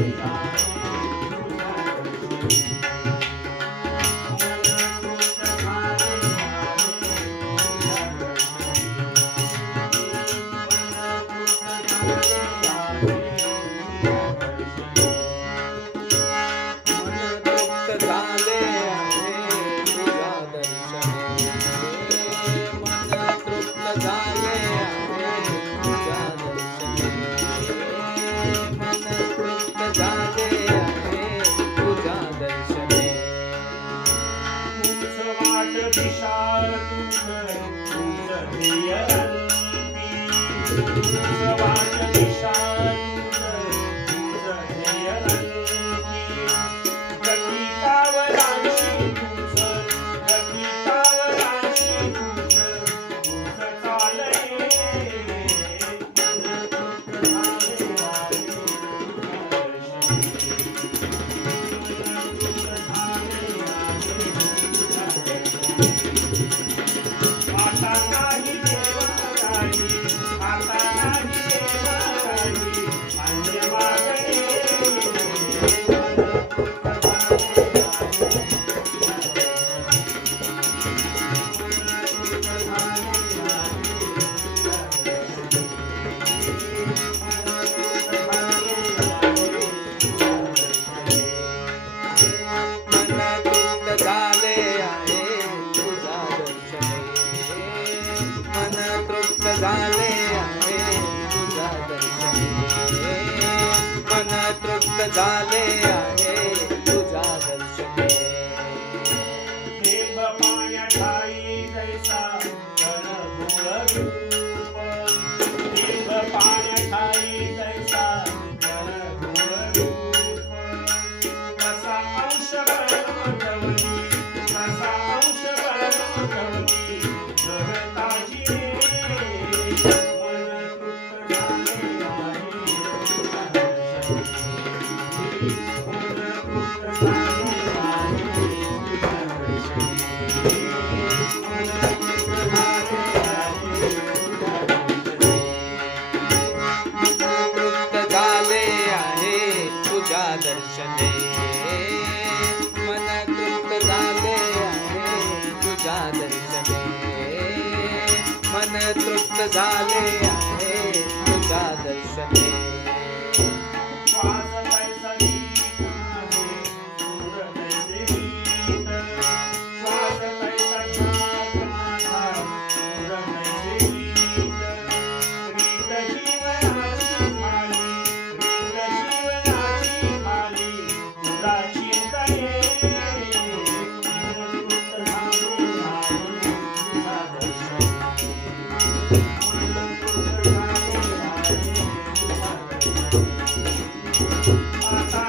Música Vishal Thank you. प्राप्त झाले आहे तुझा दर्शन. दर्शने मन तृप्त झाले आहे तुझ्या दर्शने